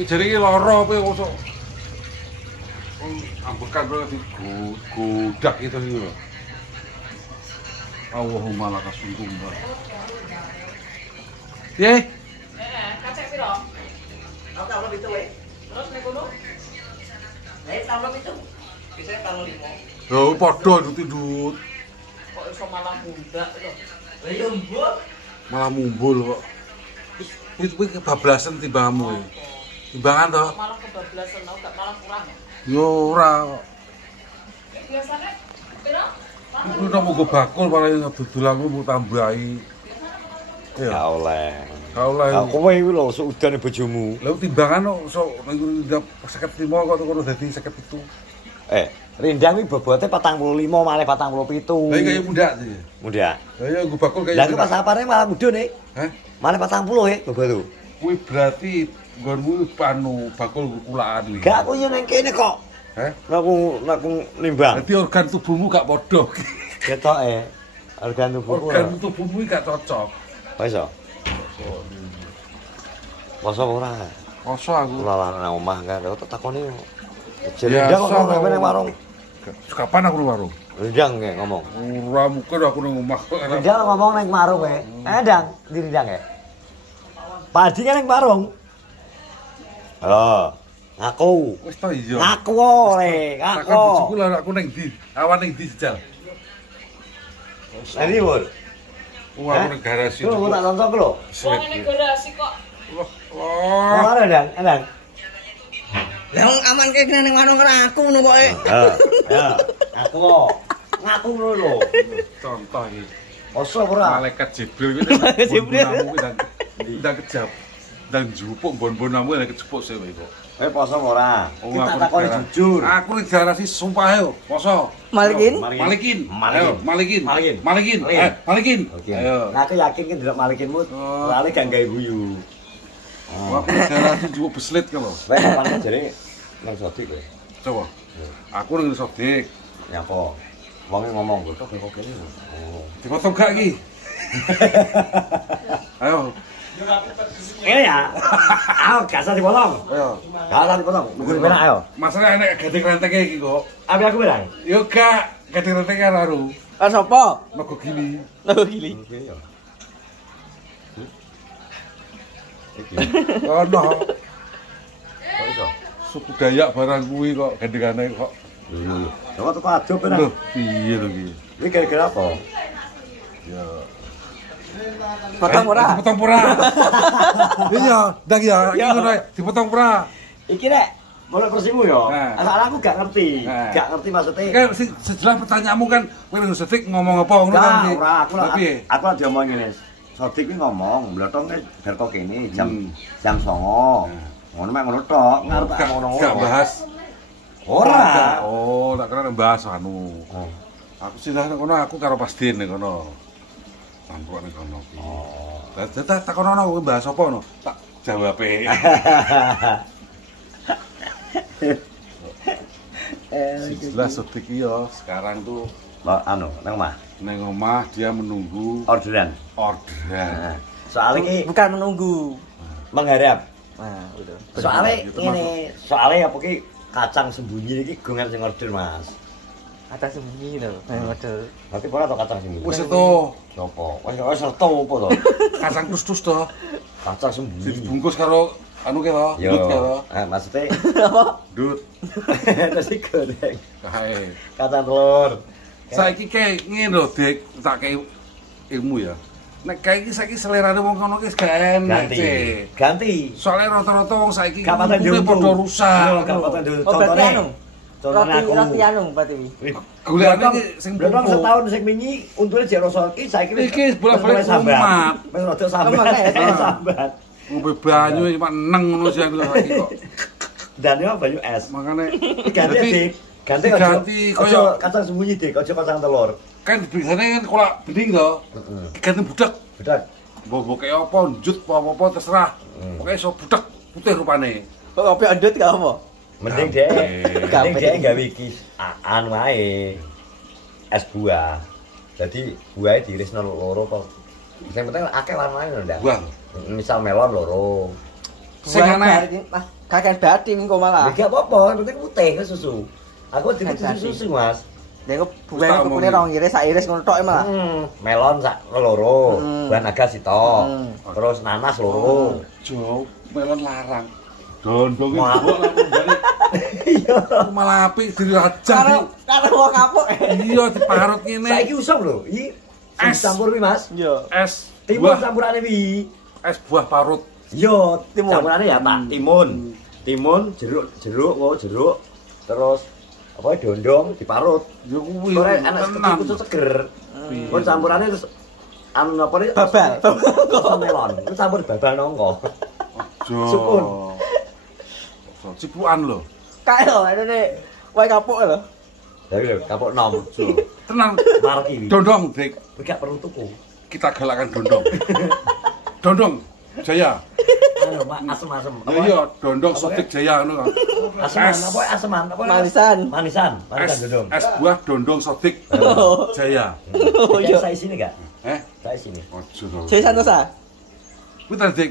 Jare iki lara apa kok. Ambekan berarti godak itu iki lho. Allahumma laka sungguh. Ye? Kacek piro? Tambah itu weh. Terus nek kono? Tambah itu. Bisa tambah 5. Lho padha ndut-ndut. Kok iso malah mundak lho. Lah yo mbok. Malah mumbul kok. Kuwi kebablasan timbanganmu ya. Timbangan to? Malah kebablasan gak malah kurang ya. Yo ora kok. Biasane piro? Iku nemu go bakul paling dodolanmu mu tambahi. Ya oleh. Ka oleh. Kowe iku lho seudane bojomu. Lha timbangan kok sok ning 55 kok kono dadi 51. Rindang iki bobote 45 malah 47. Lah iki kaya mundak sih. Mudah. Lah ya go bakul kaya. Lah iku pas apane malah mudhun nih. Hah? Malah 40 bobot tuh. Kuwi berarti nggonmu bakul kulaan iki. Gak aku yo nang kene kok. Hah? Aku nimbang. Dadi organ tubuhmu gak padha. Ketoke organ tubuhku. Organ tubuhmu gak cocok. Kok iso? Masa ora? Masa aku Ora nang omah kan tak takoni. Ya, Rindang kok ngomong nang warung. kapan aku nang warung? Rindang kayak ngomong. Ora mungkin aku nang omah kok. Rindang ngomong nang warung kae. Dang, di Rindang ya. Pak Adi kan nang warung. Halo. Aku. Wis to iya. Aku oleh, Takon aku. bojoku lah aku ning ndi? Awan ning ndi sejal? Ini pun. Wah, aku ning garasi. Lu tak tonton lho. Wong ngene garasi kok. Wah. Ora Dang, Dang. Lah wong aman kene ning warung karo aku ngono kok. Ya. Aku kok. Ngaku ngono lho. Contoh iki. Oso ora. Malaikat Jibril kuwi Malaikat Jibril. ndang kejap. Ndang jupuk bon-bonamu nek kejupuk sewe kok. Poso ora. Oh, Kita aku takoni negara. jujur. Aku ning garasi sumpah yo, poso. Malikin? Malikin. Malikin. Ayo, malikin. Malikin. Malikin. Malikin. Malikin. Oke. Ayo. Aku yakin ki ndelok malikinmu. Soale gak gawe guyu. Wah, aku ning garasi jupuk beslit kok lho. Wes paling jare nang sodik kowe. Coba. Aku ning sodik. Nyapa? Wonge ngomong kok kene. Oh. Dipotong gak iki? Ayo. Ya. Ayo gak usah dipotong. Ayo. Gak usah dipotong. Nunggu penak ayo. Masalah enek gading rentenge iki kok. Abi aku bilang. Yo gak, gading rentenge karo. Kan sapa? Mergo gini. Lho gili. Oh no. Kok iso? Suku Dayak barang kuwi kok gandengane kok. Lho. Coba teko adoh penak. Lho, piye lho iki? Iki gara-gara apa? Ya. Potong ora? Dipotong ora? Iya, ndak ya, iki ngono ae, dipotong ora. Iki nek boleh persimu yo. Nah. Soalnya aku gak ngerti. Nah. Gak ngerti maksudnya. Kan sejelas pertanyaanmu kan kowe ning sedik ngomong apa ngono kan. Nah, ora aku lah. Piye? Aku lah diomong ngene. Sodik ki ngomong, blotong bar kok kene jam 9. Ngono mek ngono tok, ngarep Gak ngono. gak bahas. Ora. Oh, tak kira bahas anu. Aku sih lah kono aku karo Pasdin ning kono. Campur ning kono. Oh. Lah tak kono kowe bahas apa no? Tak jawabe. Jelas sedik yo sekarang tuh Anu, nang omah. neng omah dia menunggu Orderan. orderan. Soalnya ki Bukan menunggu. mengharap. Nah, udah. Soalnya Gitu, ini, soalnya apa ki kacang sembunyi iki gongan sing order, Mas. Ada sembunyi lho, model. Berarti ora to kacang sembunyi. Wis itu Sopo? Wis serta apa to? kacang tus-tus to. Kacang sembunyi. Dibungkus karo anu ke to, Yo. dut ke to. Maksudnya Apa? Dut. terus digoreng. Kae. Kacang telur. Saiki kayak ngene lho, Dik, tak kei ilmu ya. Nek kayak iki saiki selerane wong kono ki gak enak, Ganti. Cik. Ganti. Soalnya rata-rata wong saiki Gak patah ngomongnya diuntung. padha rusak. Yo, gak patah diuntung. Oh, berarti Contohnya. anu. Contohnya aku. Roti anu berarti. Golekane iki sing Belum pupuk. setahun sing wingi untune jek rasa iki saiki Iki bolak-balik kumat. Wis rada sambat. Kemana ya? Wis sambat. Ngombe banyu cuma neng ngono sih aku saiki kok. Dan yo banyu es. Makane Ganti Jadi, Dik. Ganti diganti ojo koyo- kacang sembunyi Dik, ojo kacang telur. kan biasanya kan kolak bening to. Ganti budak. Bedak. Mbok kayak apa njut apa-apa terserah. Pokoke iso budak putih rupane. Kok kopi adut gak apa? Mending dhek, mending Gampang. dhek gawe iki anu ae. Es buah. Jadi buahnya diirisno loro kok. Sing penting akeh warnane lho, Ndak. Buah. Misal melon loro. Sing aneh. Kakek batin engko malah. Gak apa-apa, yang penting putih ke susu. Aku tidak susu, Mas. Nek buwe kepune rong iris sak iris ngono tok malah. Melon sak loro, buah naga sito. Terus nanas loro. Jo, melon larang. Dondong iki Wah. mbok langsung balik. Iya. Malah apik dirajang. Karo wong kapuk. Iya diparut ngene. Saiki usum lho. Iki Es. campur wi, Mas. Iya. Es Timun buah, campurane wi. es buah parut. Yo, Timun. campurannya ya Pak, timun, jeruk, terus apa dondong diparut. Ya kuwi. Ora enak tenan. kucu seger. Iya. Kok campurannya terus anu apa nih? Babal. Melon. Itu campur babal nongko. Jo. Sukun. Cipukan lho. Kae lho, ini wae kapuk lho. Dari lho, kapok nom. Jo. Tenang. Marek iki. Dondong, Dik. Kowe gak perlu tuku. Kita galakkan dondong. Dondong Jaya. Anu, Mak, asem-asem. Ya iya, dondong sotik Jaya ngono kan. Aseman, Es. apa aseman? Apa? Manisan. Manisan Es, dondong. es buah dondong sotik Jaya. Oh iya. Saya sini gak? Eh, Saya sini. ojo to. Jadi Santosa. Kuwi ta, Dik.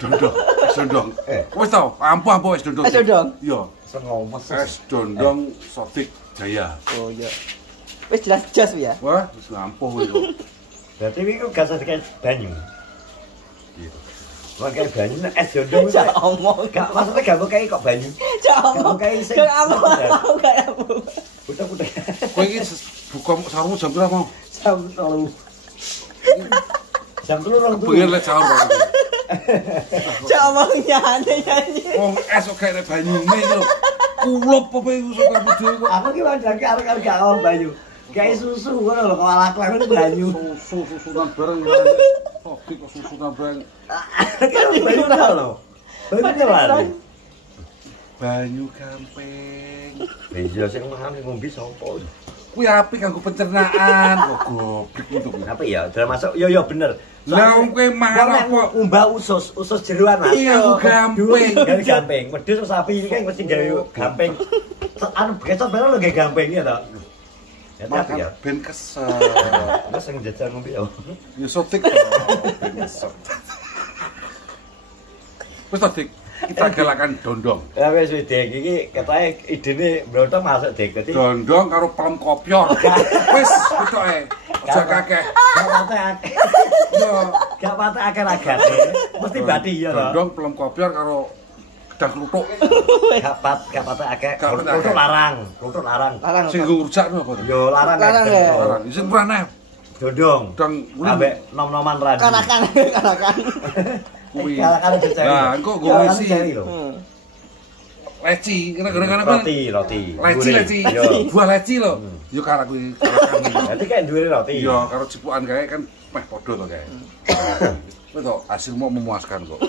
Dondong, es dondong. Wis to, ampuh es dondong. Es dondong? Iya, Sengomes. es dondong sotik Jaya. Oh iya. Wis jelas-jelas ya. Wah, wis ampuh kuwi kok. Berarti ini gak usah kayak banyu. Gitu. Bukan kayak banyu, es dondong. Jak omong. Gak, maksudnya gak mau kayak kok banyu. Jak omong. Gak omong kayak apa. Udah. Kowe iki buka sarungmu jam berapa mau? Jam 3. Jam 3 orang tuh. Pengen lek sahur kok. Jak omong nyanyi. Wong es kok kayak banyune iki lho. Kulup apa iku sok kabeh kok. Aku ki wadah arek gak mau banyu. Kayak susu ngono lho, kok malah kelakon banyu. Susunan bareng. Sotik kok susunan bareng. Kan banyu dah lho. Banyu lari. Banyu gamping. Iya sing mangan ngombe sapa? Kuwi apik kanggo pencernaan kok goblok untuk. Apa ya? Dalam masuk yo bener. Lah wong kowe mangan apa? Umbah usus jeroan Mas. Iya, gamping. Gawe gamping. Wedhus sapi iki kan mesti gawe gamping. Anu becot barang lho gawe gamping ya to. Ya tapi ya Ben kesel. wis sing jajal ngombe yo. Ya sotik kok. Ben kesel. Wis to, Dik. Kita galakan dondong. Ya wis Dik iki ketoke idene mblotong masuk Dik. Dadi Dondong karo pelem kopior. Wis ketoke. Aja kakek. gak pate akeh. Yo, Gak pate akeh ragane. Mesti bati ya to. dondong pelem kopior karo gedang kluthuk. Gak pate akeh. Gak pate akeh. Kluthuk larang. Larang. Sing ngurjakno apa to? Yo larang. Larang, ya. Larang. Sing praneh Dondong. dong Ambek nom-noman radi. Kanakan. kuwi. Kala dicari. Nah, engko nggo Kala isi. dicari lho. Leci, kena-kena apa? Roti. Leci. Yo. Buah leci lho. Yo karo kuwi karo Nanti kayak duwe roti. Iya, karo cipukan kae kan meh padha to kae. Wis to, hasilmu memuaskan kok.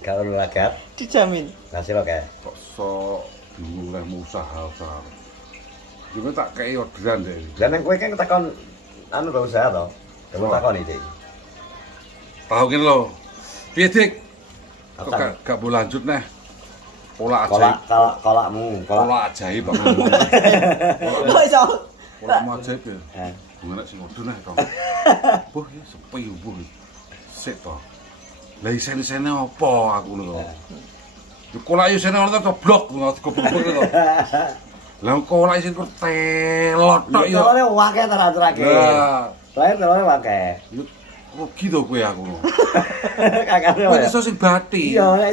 Kalau lu lagat, Dijamin. hasil oke. Kok sok dimulai usaha. Juga tak kei orderan deh. Dan yang kue kan takon anu gak usaha toh. Kamu Oh. takon itu. Tahu gini lo. Piye Dik? Kok Apa? gak boleh lanjut neh. Pola Kolak ajaib. kolakmu, Pola ajaib Bang. Kok iso? Pola ajaib ya. Eh, Gimana sih ngono neh to. Buh ya sepi buh. Sik to. Lah isen-isene apa aku ngono to. Yo kolak isene ono to blok ngono goblok to. Lah kolak isen kok telot tok yo. Telurnya wakil terakhir. Lah, Terakhir telurnya wakil. yo rugi to kowe aku. Kakaknya Kowe ya. iso sing bati. Iya,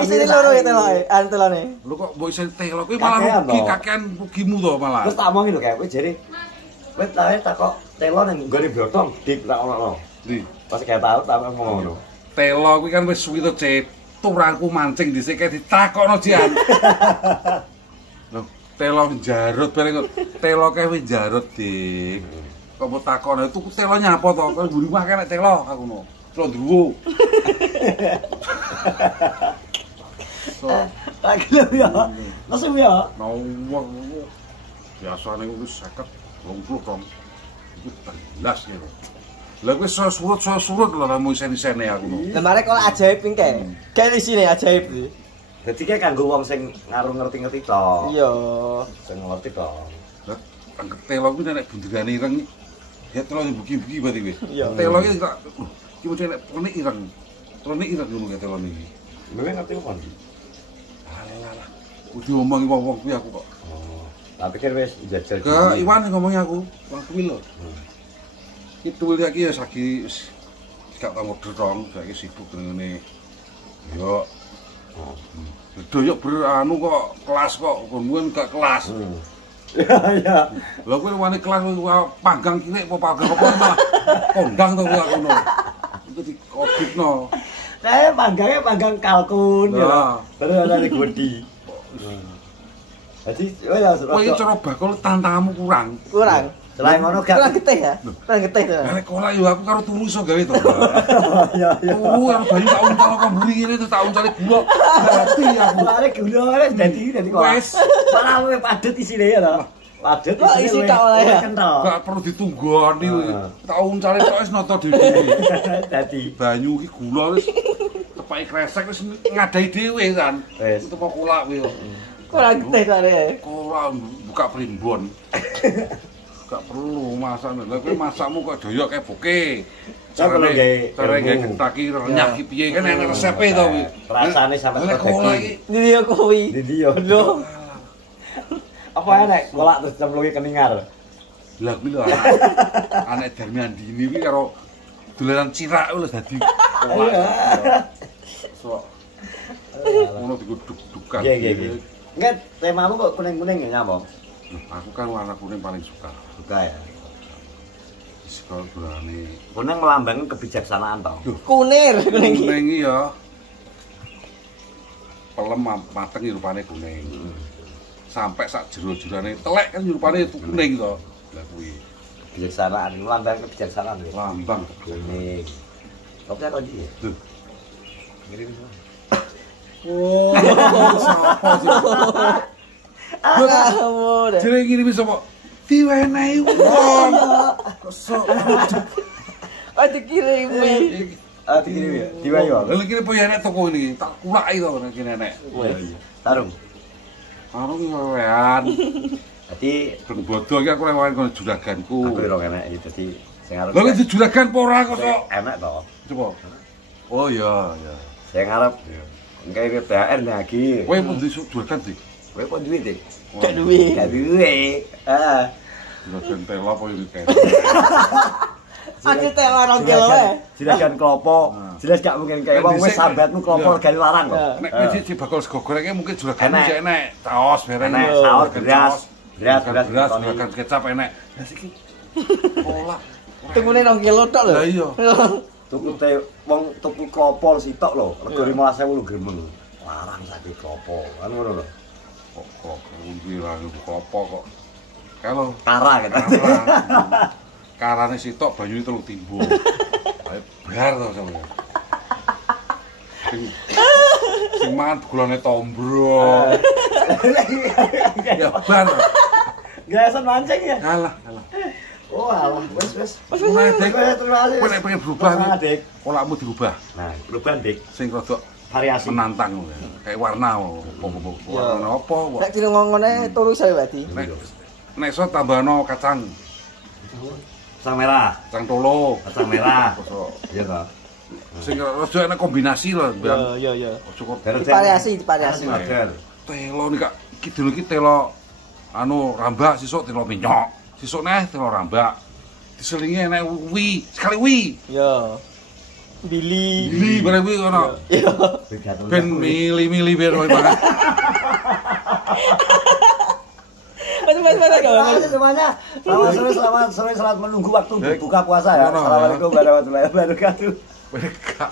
Isine loro ya teloke, antelane. Lu kok mbok isen telot kowe malah Kakean rugi to. kakean rugimu to malah. Terus tak omongin lho kayak kowe jare. Kowe tak kok telur nang nggone blotong dik tak ono. Ndi? Pas kayak tahu tak ngomong ngono. Telo kuwi kan wis suwi to, Cet. Turangku mancing dhisik kae ditakokno jian. Loh, telo njarut bareng kok. Telo kae wis njarut, Dik. Kok mau takokno itu telo nyapa to? Kok mburi mah kene telo aku ngono. Telo ndruwo. So, Tak gelem ya. Langsung ya. nawang biasane wis 50 20 ton. Iku belas ya. Lah wis surut lho ramu isen-isene aku ngono. Lah mare kok ajaib ping kae. Kae isine ajaib iki. Dadi kayak kanggo wong sing ngaruh ngerti-ngerti to. Iya. Sing ngerti to. Lah telo kuwi nek bundirane ireng ya telo buki-buki berarti kowe. Iya. Telo iki tak Ki mesti nek klenik ireng. Klenik ireng ngono kate telon iki. Memang ngerti apa? Alah. Kudu ngomongi wong-wong kuwi aku kok. Oh. Tak pikir wis jajal. Ke Iwan sing ngomongi aku. Wong kuwi lho. Ki tuwil iki ya sagi wis gak tau ngeder dong, saiki sibuk ngene. Yo. Doyok anu kok kelas kok, kemudian gak kelas. Ya. Lha kowe wani kelas panggang kilik apa panggang apa malah kondang to kowe ngono. Itu dikodikno. Saya panggang kalkun ya. Nah. Terus ana digodi. Jadi oh ya Kowe iki cara bakul tantanganmu kurang. Kurang. selain ngono gak Kurang getih ya? Kurang getih to. Nek kolak yo aku karo turu iso gawe to. ya ya. Turu karo bayi tak uncal kok mburi ngene to tak uncale gula. Dadi aku. Lare gula wis dadi kok. Wes. Malah luwih padet isine ya to. Padet Kok isi tak oleh ya? kental. Gak perlu ditunggoni tak uncale tok wis nata dhewe. Dadi Banyu iki gula wis tepake kresek wis ngadai dhewe kan. Wes. Itu kok kolak kuwi. Kurang getih to ya. Kolak buka primbon. Gak perlu masak. Lah kowe masakmu kok doyok keboke. Cara gawe kentaki renyah ki piye kan enak resepe to kuwi. rasane sampe Lah kolak iki Ndi yo kuwi. Ndi yo. Lho. Apa enek kolak terus cemplungi keningar. lah kuwi lho anak Darmiandini kuwi karo dolanan cirak lho dadi kolak. So ngono diguduk-dukan. Nggih. Enggak, temamu kok kuning-kuning ya nyapa? Aku kan warna kuning paling suka. Suka ya. Sekolah dolane. Kuning melambangkan kebijaksanaan toh. Kunir kuning iki. Kuning iki ya. Pelem mateng iki rupane kuning. Sampai sak jero-jerone telek kan rupane kuning to. Lah kuwi Kebijaksanaan, melambangkan kebijaksanaan ya. lambang Kuning. Tapi kok iki? Duh. Ngirim semua. Oh, sapa sih? Ngawur. Jere ngirim sapa? Diwenehi wong. Kok Oh dikirimi. Ah, dikirim ya. Diwayo. Lha kira po enek toko ini, tak kulaki to nek kene enek. Tarung. Karo wean. Dadi Ben bodoh iki aku lewan kono juraganku. aku ora enak iki dadi sing arep. Lha iki juragan apa ora kok sok? Enak toh. Coba. Oh iya, iya. Sing arep engke THR lagi. Kowe pun di juragan di. Kowe kok duit e? Gak duwe. Gak duwe. Ah. Juragan telo apa iki kae. Aku telo 2 kilo wae. Juragan klopo. Jelas gak mungkin kayak wong wis sambatmu klopo gawe larang kok. Nek kowe di bakul sego goreng mungkin juragan Enek. iki enek. Taos bareng. Enek saus beras juragan kecap enek. Lah iki kolak. Tungune 2 kilo tok lho. Lah iya. Tuku teh wong tuku klopo sitok lho, rego 15.000 lho gremeng. Larang saiki klopo. Kan ngono lho. Kok kuwi ra apa kok. Kalau Kara gitu. karane sitok banyune telung timbo. Ae bar to sampe. Sing mangan gulane tombro. Ya bar. Gayasan mancing ya. Alah. Oh, alah, wis. Terima kasih. Terima kasih. Kowe nek pengen berubah Terima iki, Dik. kolakmu dirubah. Nah, perubahan Dik, Sing rada variasi. menantang kayak warna apa warna apa kok. Nek ngongone turu saya berarti. Nek iso tambahno kacang Kacang merah, tolo. kacang merah. Kosok. Iya toh. Sing rada enak kombinasi lho, Bang. Iya. Cukup Variasi. Model. telo nih Kak. Iki dulu iki telo anu rambak sisuk telo menyok. Sisuk neh telo rambak. Diselingi enek sekali wi. Iya. Bili. Ini bareng wi ngono. Iya. Ben mili-mili biar kowe banget. Mas. Terima kasih semuanya. Selamat sore, selamat menunggu waktu berbuka puasa ya. Ono, ya. Assalamualaikum warahmatullahi wabarakatuh. Mereka